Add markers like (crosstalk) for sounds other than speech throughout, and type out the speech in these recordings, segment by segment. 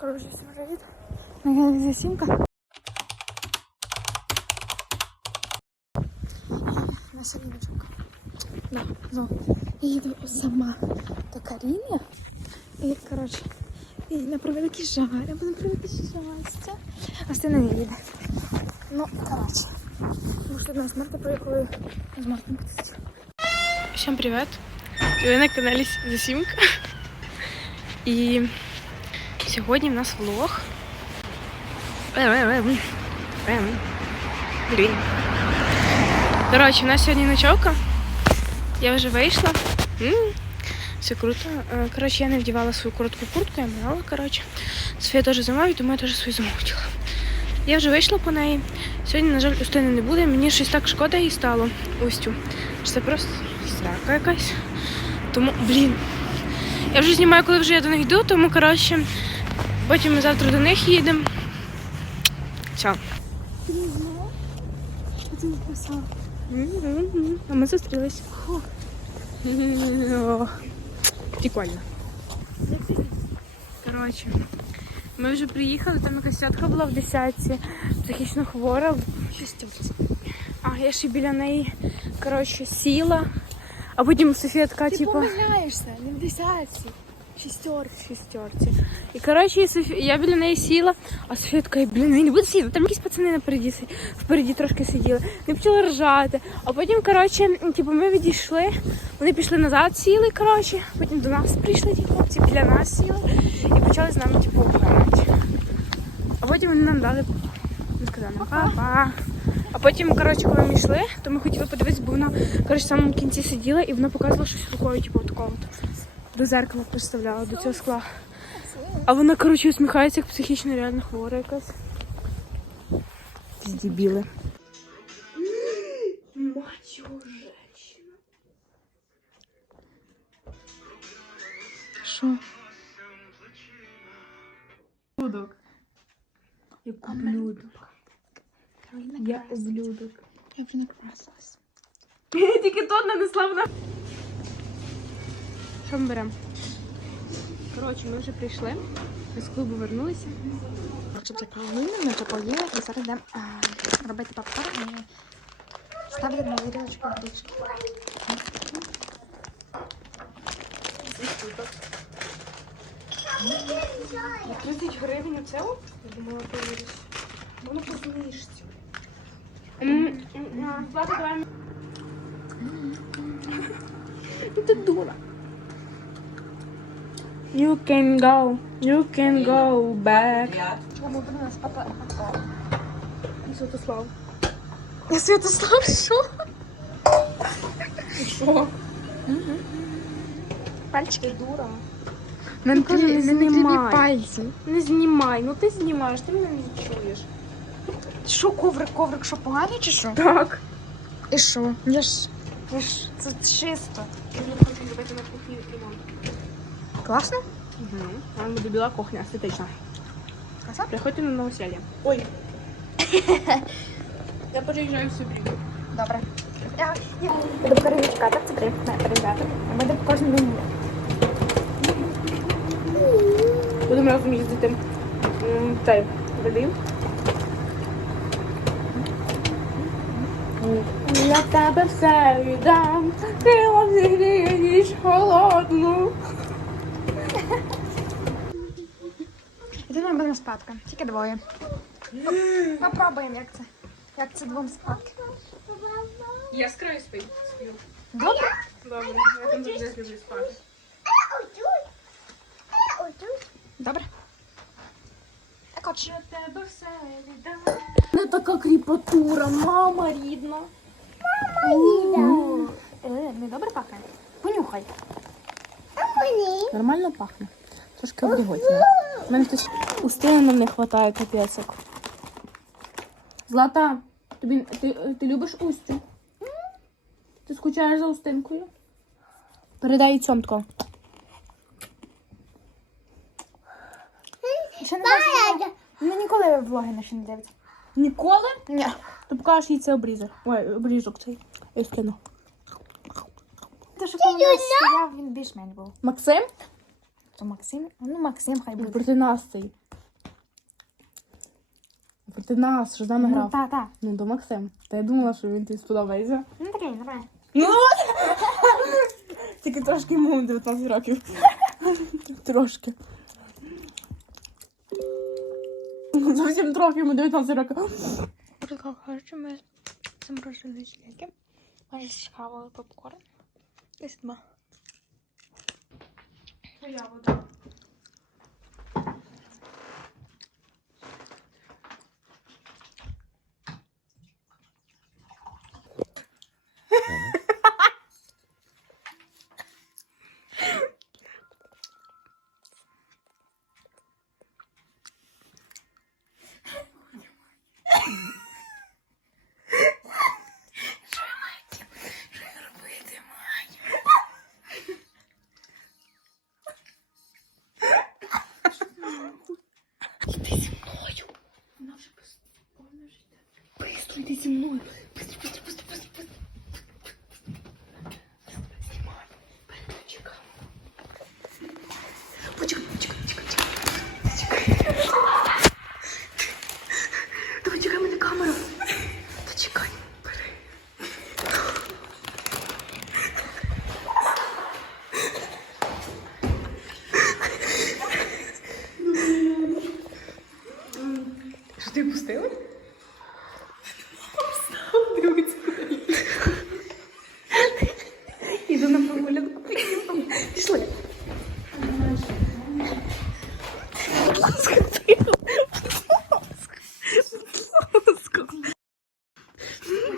Коротше, всім привіт. На каналі Сімка. На Саліночок. Да, знову. Я їду сама до Каріни. І, коротше, і на превеликий жаль, або на превелике щастя. А Стина не їде. Ну, коротше. Що до нас Марта приїхали з. Всем привет! Ви на каналі Засімка. І сьогодні в нас влог. Блін. Коротше, у нас сьогодні ночовка. Я вже вийшла. Все круто. Е, Коротше, я не вдівала свою коротку куртку, я брала, коротше. Софія теж замовить, тому я теж свою замовила. Я вже вийшла по неї. Сьогодні, на жаль, Устини не буде. Мені щось так шкода їй стало. Устю. Що Це просто срака якась. Тому, блін. Я вже знімаю, коли вже я до них йду, тому коротше, потім ми завтра до них їдемо. Все. А ми зустрілись. Прикольно. Коротше, ми вже приїхали, там якась тітка була в десятці, психічно хвора. А я ще біля неї, коротше, сіла. А потім Софія така, Ти типу. помиляєшся, не в десятці. Шістерці. шістерці. І коротше, я біля неї сіла, а Софія така, блін, я не буду сидіти. Там якісь пацани напереді впереді трошки сиділи. Вони почали ржати. А потім, коротше, типу, ми відійшли, вони пішли назад, сіли, коротше, потім до нас прийшли ті хлопці, біля нас сіли і почали з нами, типу, грати. А потім вони нам дали вони сказали нам па-па. А потім, коротше, коли ми йшли, то ми хотіли подивитися, бо вона, коротше, в самому кінці сиділа і вона показувала щось рукою, типу, такого. До зеркала представляла, до цього скла. А вона, коротше, усміхається, як психічно реально хвора якась. Дебіли. Мать женщина. Що? Блюдок. Як ублюдок. Я ублюдок. Я вже накрасилась. (laughs) Тільки тут нанесла вона. Що ми беремо? Коротше, ми вже прийшли. З клубу вернулися. Щоб правильно, ми вже поїли і зараз йдемо робити попкорн і ставити на вирілочку горішки. На 30 гривень оце? Я думала, повериш. Воно по знижці. Ну ти дура. You can go, you can go back. Чому буде нас папа? Святослав. Я Святослав, що? Що? Пальчики. дура. Нам кажу, не знімай. пальці. Не знімай, ну ти знімаєш, ти мене не чуєш. Що коврик, коврик, що поганий чи що? Так. І що? Я ж... Я ж... Це чисто. Я не хочу зробити на кухні ремонт. Класно? Угу. Там буде біла кухня, естетична. Краса? Приходьте на новоселье. Ой. (laughs) Я переїжджаю собі. Добре. Я, я буду перевічка, так це. Не, переїжджати. Я буду по кожному дому. Будемо разом їздити цей води. Я тебе все віддам, зігріє ніч холодну. Ми будемо спадки. Тільки двоє. Попробуємо, як це. Як це двом спадки. Я з краю сплю. Добре? Добре, я там завжди люблю спати. Добре. Так от. Я тебе все віддам. Не така кріпатура, мама рідна. Е, не добре пахне? Понюхай. Нормально пахне. Трошки обліготно. У мене тут устини нам не вистачає капецок. Злата, тобі, ти, ти любиш устю? Ти скучаєш за устинкою? Передай їй цьомтко. Ще не бачила. Ну ніколи влоги наші не дивиться. Ніколи? Ні. То покажеш їй це обрізок. Ой, обрізок цей. Я скину. Те, що коли я стояв, він більш менш був. Максим? То Максим? Ну, Максим хай буде. Проти нас цей. Проти нас, що з нами Ну, грав. та, та. Ну, то Максим. Та я думала, що він тобі сподобається. Ну такий, нормально. Ну от! (laughs) Тільки трошки йому 19 років. (laughs) Трошки. Зовсім трохи йому 19 років. Прикол, коротше, ми заморожені жилетки. Може, схавали попкорн. Десь два. Я буду. Быстро йди зі мною. Быстро, быстро, быстро, быстро,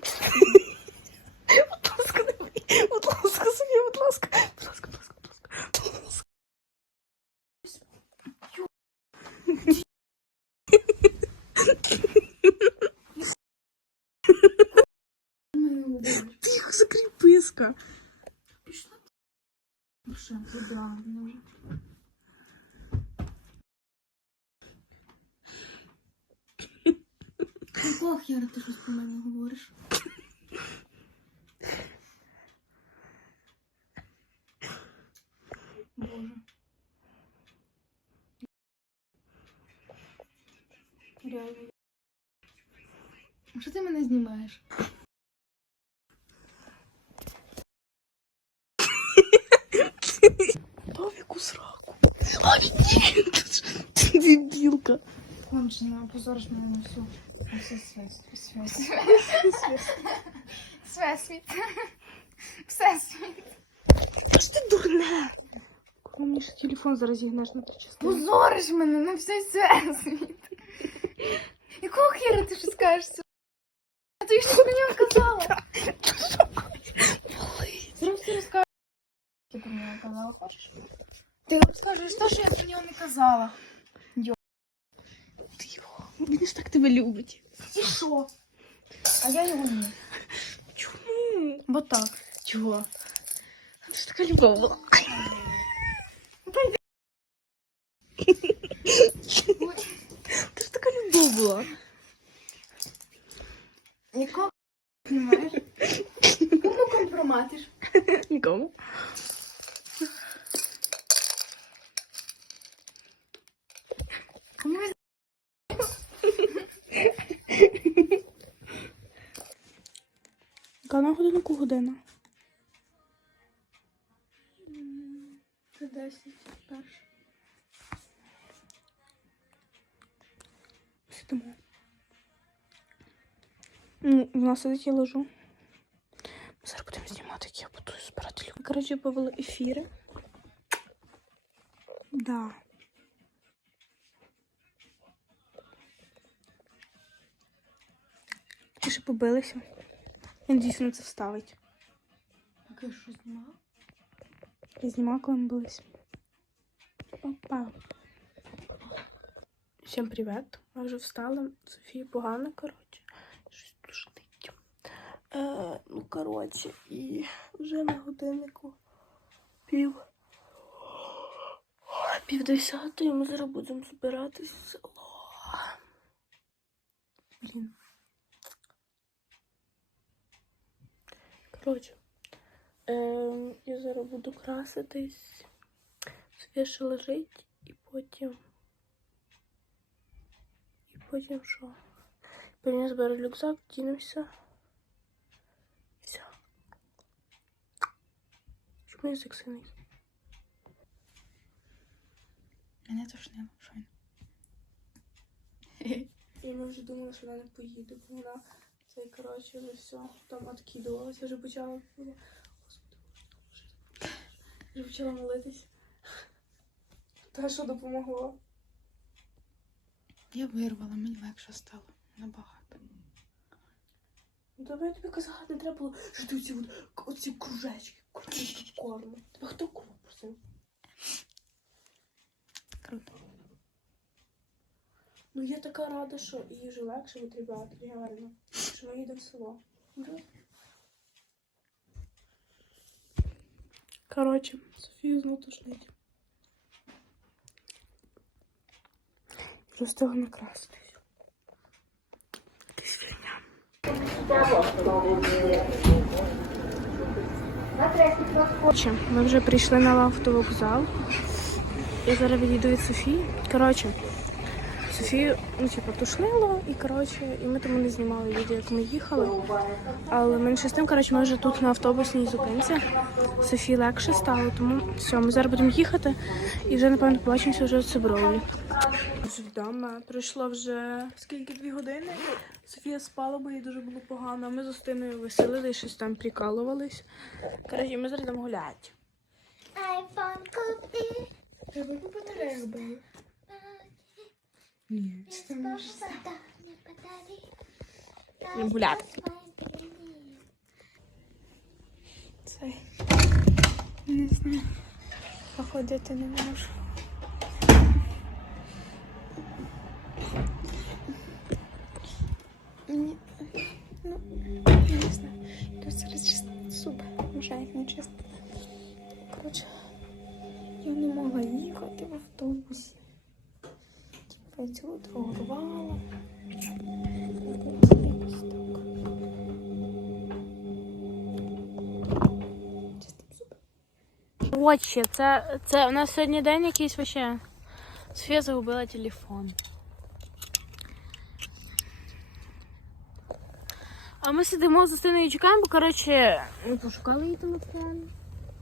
Thanks. (laughs) (laughs) Хера ти щось про мене говориш? Боже. Реально. Що ти мене знімаєш? Довіку сраку. Ай, ні, дебілка. Кончено, позориш мене на всю. На всю світ. Світ. Всесвіт. Всесвіт. Та ж ти дурне. Коли мені ще телефон зараз зігнеш на три частини. Позориш мене на всей всесвіт. Якого хера ти що скажеш? А ти що про нього казала? Зараз ти розкажеш. Ти про нього казала, хочеш? Ти розкажеш те, що я про нього не казала. Тихо. Він ж так тебе любить. І що? А я його ні. Чому? Бо так. Чого? Ти ж така любов була. Ти ж така любов була. Якого Понимаєш? Кому компроматиш? Нікому. Яка на годинку година? Це 10 перше. Сидимо. Ну, в нас сидить я лежу. Ми зараз будемо знімати, як я буду збирати люк. Коротше, повели ефіри. Да. Ще побилися. Він дійсно це вставить. Таке що знімав? Я знімала, коли ми бились. Опа. Всім привіт. Ми вже встали. Софії погано, коротше. Щось тушнить. Е, ну, коротше, і вже на годиннику пів. Пів десятої ми зараз будемо збиратись в село. Блін. Коротше. Ем, я зараз буду краситись. Софія лежить і потім. І потім що? Певні зберу рюкзак, дінемося. Все. Чому язик синий? Мене тошнило? І ми вже думали, що вона не поїде, бо вона це, коротше, вже все там откидувалася, вже почала. Вже почала молитись. Та що допомогло? Я вирвала, мені легше стало. Набагато. Ну, я тобі казала, не треба було, що ти оці, оці кружечки, кружечки корму. Тебе хто корму просив? Круто. Ну я така рада, що їй вже легше, от, реально. Що ми їдемо в село. Коротше, Софію знову тошнить. Вже встигла накраситись. Коротше, ми вже прийшли на автовокзал. Я зараз відійду від Софії. Коротше, Софію, ну, типу, тушнило, і коротше, і ми тому не знімали відео, як ми їхали. Але менше з тим, коротше, ми вже тут на автобусній зупинці. Софії легше стало, тому все, ми зараз будемо їхати і вже, напевно, побачимося вже в Циброві. Вже вдома. Пройшло вже скільки дві години. Софія спала, бо їй дуже було погано. Ми з Остиною веселили, щось там прикалувались. Коротше, ми зараз йдемо гуляти. Айфон купи. Треба батарея була. Ні. Что ж вода мне подари? Будемо гуляти. Свои пельмени. Цей. Не знаю. Походити не можу. Ні. Ну, я не знаю. Тут зараз чисто суп мішають нечисто. Коротше, я не могла їхати в автобусі. Типа я цілу дорогу рвала. Якось так. Чисто суп. Отче, це, це у нас сьогодні день якийсь вообще. Софія загубила телефон. А ми сидимо за стіною і чекаємо, бо коротше, ми пошукали її телефон.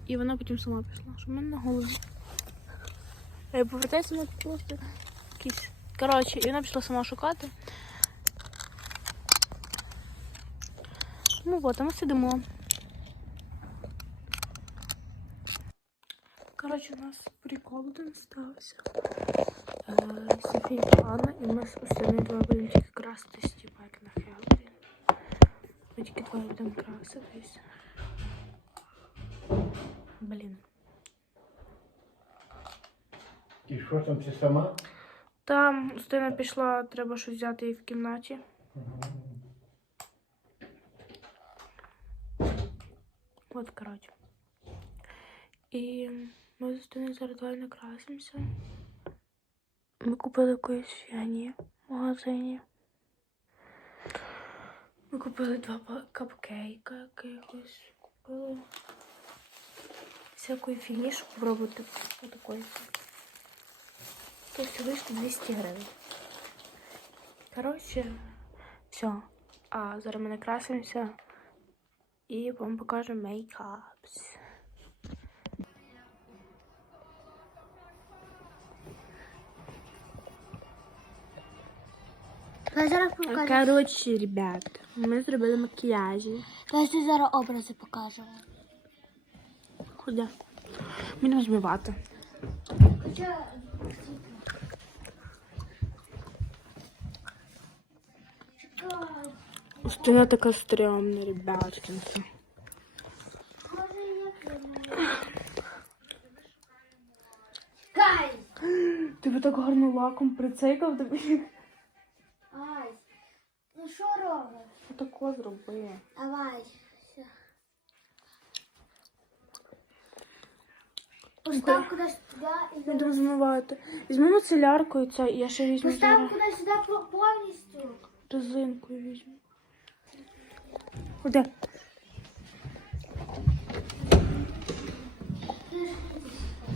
І вона потім сама пішла, що в мене на голові. Я повертаюся вона просто якісь. Коротше, і вона пішла сама шукати. Ну от, а ми сидимо. Коротше, у нас прикол один стався. Е, Софія погано, і ми з остальними двоє будемо тільки краситись, типа як на Хеллоуін. Ми тільки двоє будемо краситись. Блін. І що там ти сама? Там Устина пішла, треба щось взяти їй в кімнаті. От, коротше. І ми з Устиною зараз двоє накрасимося. Ми купили якоїсь фіані в магазині. Ми купили два капкейка якихось. Купили всякої фігні, пробувати отакої. То все вийшло 200 гривень. Коротше, все. А зараз ми накрасимося і вам покажу мейкапс. Я зараз покажу. Коротше, ребят, ми зробили макіяжі. Тобі зараз образи покажу. Куди? Мені змивати. Устина така стрьомна, ребяткинці. Кай! Тебе так гарно лаком прицейкав тобі. Ай! Ну що робиш? Отако зроби. Давай. Постав кудись туди і Будемо зараз. Візьмемо целярку і це, і я ще візьму Постав кудись сюди повністю резинкою візьму. Куди?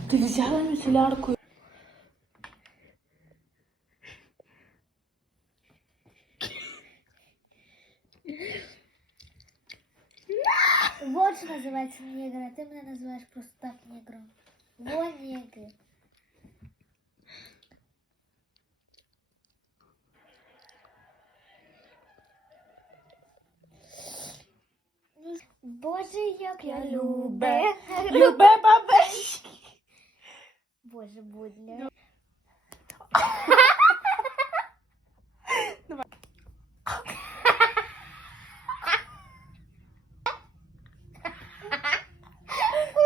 Ти взяла мицелярку Вот что называется негра. Ты меня называешь просто так негром. Вот негр. Любе. Любе бабе. Боже, будня.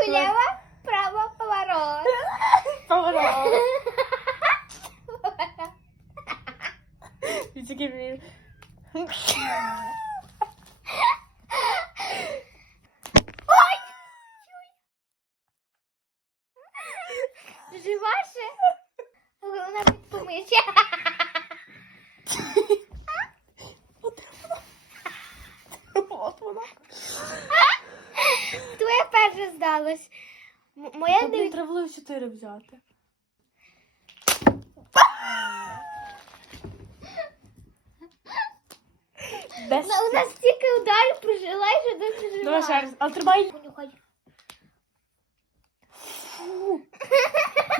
Влево, право, поворот. Поворот. Він такий мені. Живаше? Вона підпомича. От вона. Твоя перша здалась. М- Моя Та, блін, треба було чотири взяти. Без... У нас стільки ударів прожила, що досі жива. Давай ще раз. Але тримай. Понюхай.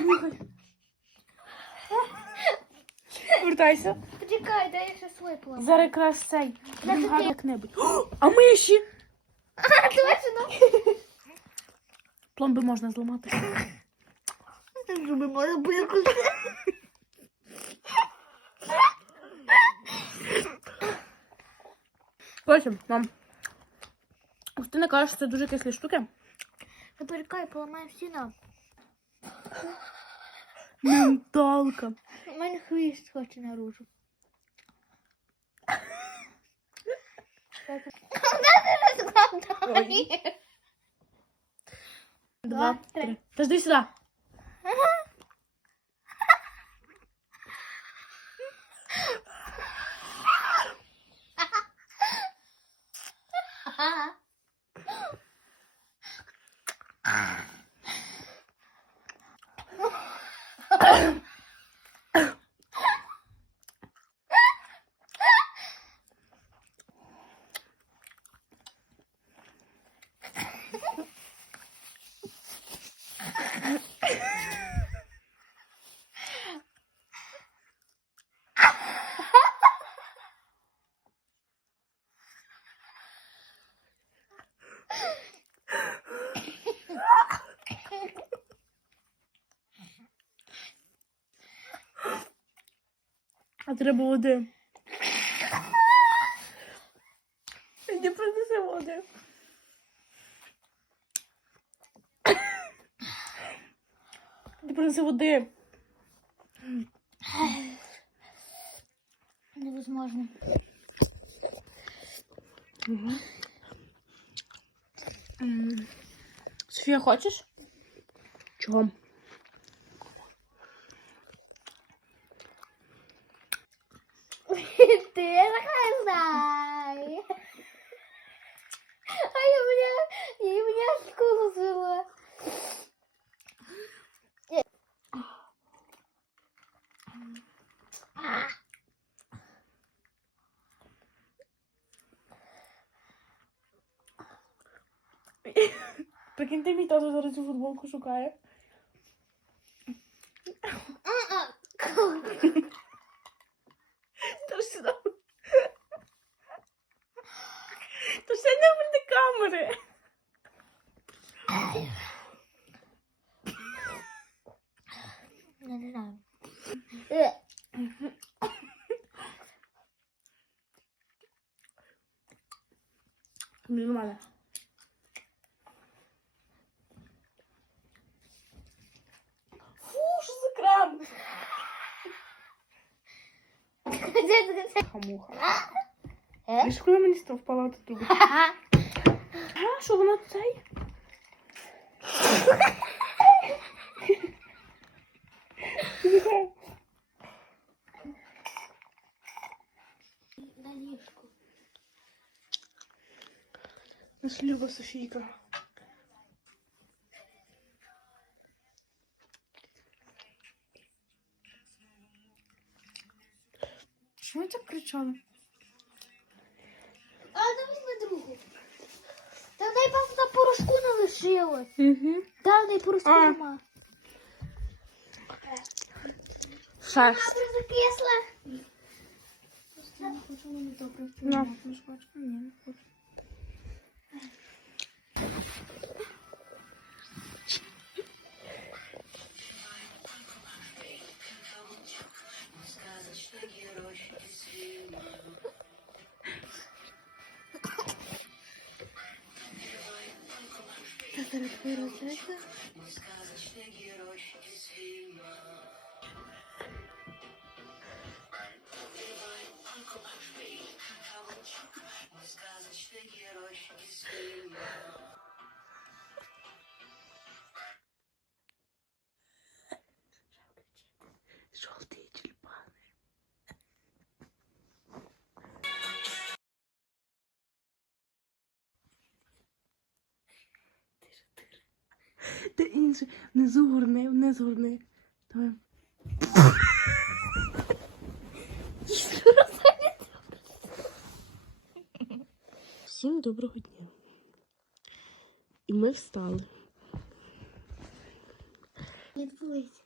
Нюхай. Вертайся. Почекай, дай я ще свій план. Зараз якраз цей. Гарно як-небудь. А миші! А, точно. Пломби можна зламати. Зуби можна викликати. Потім, мам. Ти не кажеш, що це дуже кислі штуки? Не перекай, поламаємо всі У мене хвіст хоче наружу. Два, три. Подожди сюди. А треба води. Іди принеси води. Іди принеси води. Невозможно. Угу. Софія, хочеш? Чого? Ты нехай знай. А я меня, и меня школу взяла. Тато зараз цю футболку шукає. То сюди. То все не буде камери. Не знаю. Нормально. Фу, що за крем? Хамуха. Е? Коли мені впала тут? А, що вона цей? Наша люба Софійка. Що ви так кричали? А, давай на другу. Та дай пас на порошку не лишилось. Угу. Та не порошку А. нема. Шерсть. Закисла. Я не хочу мені добре Ну. Ні, не хочу. Жовтий інше, внизу горни, вниз горни. Давай. Всім доброго дня. І ми встали. Відбулись.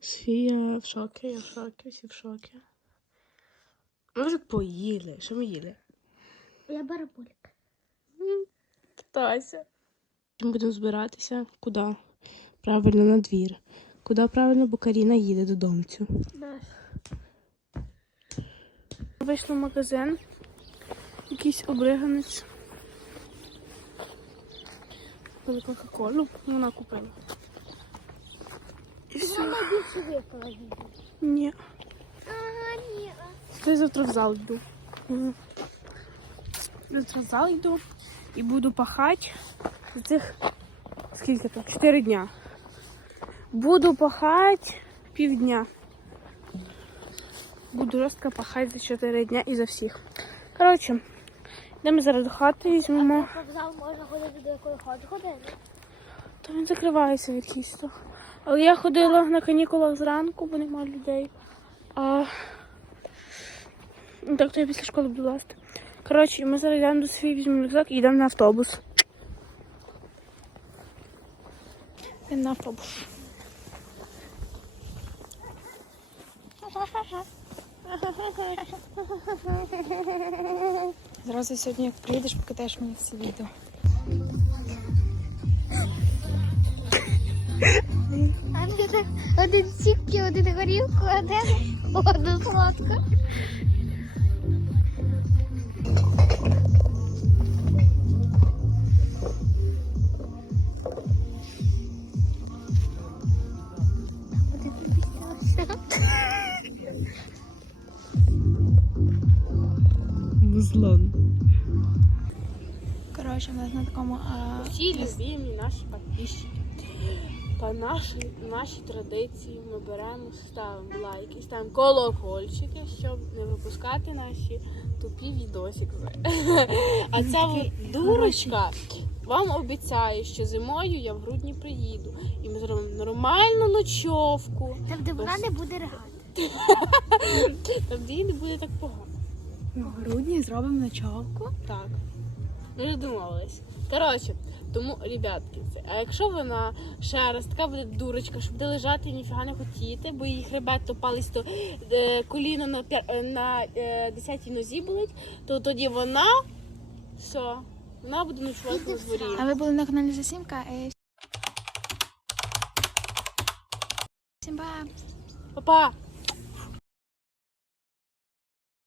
Софія в шокі, я в шокі, всі в шокі. Ми вже поїли. Що ми їли? Я барабулька. Птася. Будемо збиратися. Куди? Правильно, на двір. Куди правильно, бо Каріна їде додому. Вийшли в магазин. Якийсь обриганець. Купили Кока-Колу. Вона купила. І все. Вона більше випала. Ні. Ага, ні. Я завтра в зал йду. Завтра в зал йду і буду пахати цих скільки там? Чотири дня. Буду пахати півдня. Буду жорстко пахати за чотири дня і за всіх. Коротше, йдемо зараз до хати, візьмемо. А вокзал можна ходити до якої хоч ходити. То він закривається від хісту. Але я ходила на канікулах зранку, бо нема людей. А ну, так то я після школи буду ласти. Коротше, ми зараз йдемо до свій, візьмемо рюкзак і йдемо на автобус. Йдемо на автобус. Зразу сьогодні, як приїдеш, покидаєш мені всі відео. Один сіпки, один горілку, один одну сладку. У нас на такому а, Всі любимі наші підписчики. По нашій, нашій традиції ми беремо, ставимо лайки, ставимо колокольчики, щоб не пропускати наші тупі відосики. (laughs) А ця дурочка вам обіцяє, що зимою я в грудні приїду. І ми зробимо нормальну ночовку. Там, де вона не буде ригати. Там де їй не буде так погано. в грудні зробимо ночовку. Так. Ми вже домовились. Коротше, тому, ребятки, це- а якщо вона ще раз така буде дурочка, що буде лежати і ніфіга не хотіти, бо її хребет то палець, то е, коліно на, п'я- е, на е, десятій нозі болить, то тоді вона все, вона буде ночувати у дворі. А ви були на каналі Засімка. Е... Всім па! Па-па!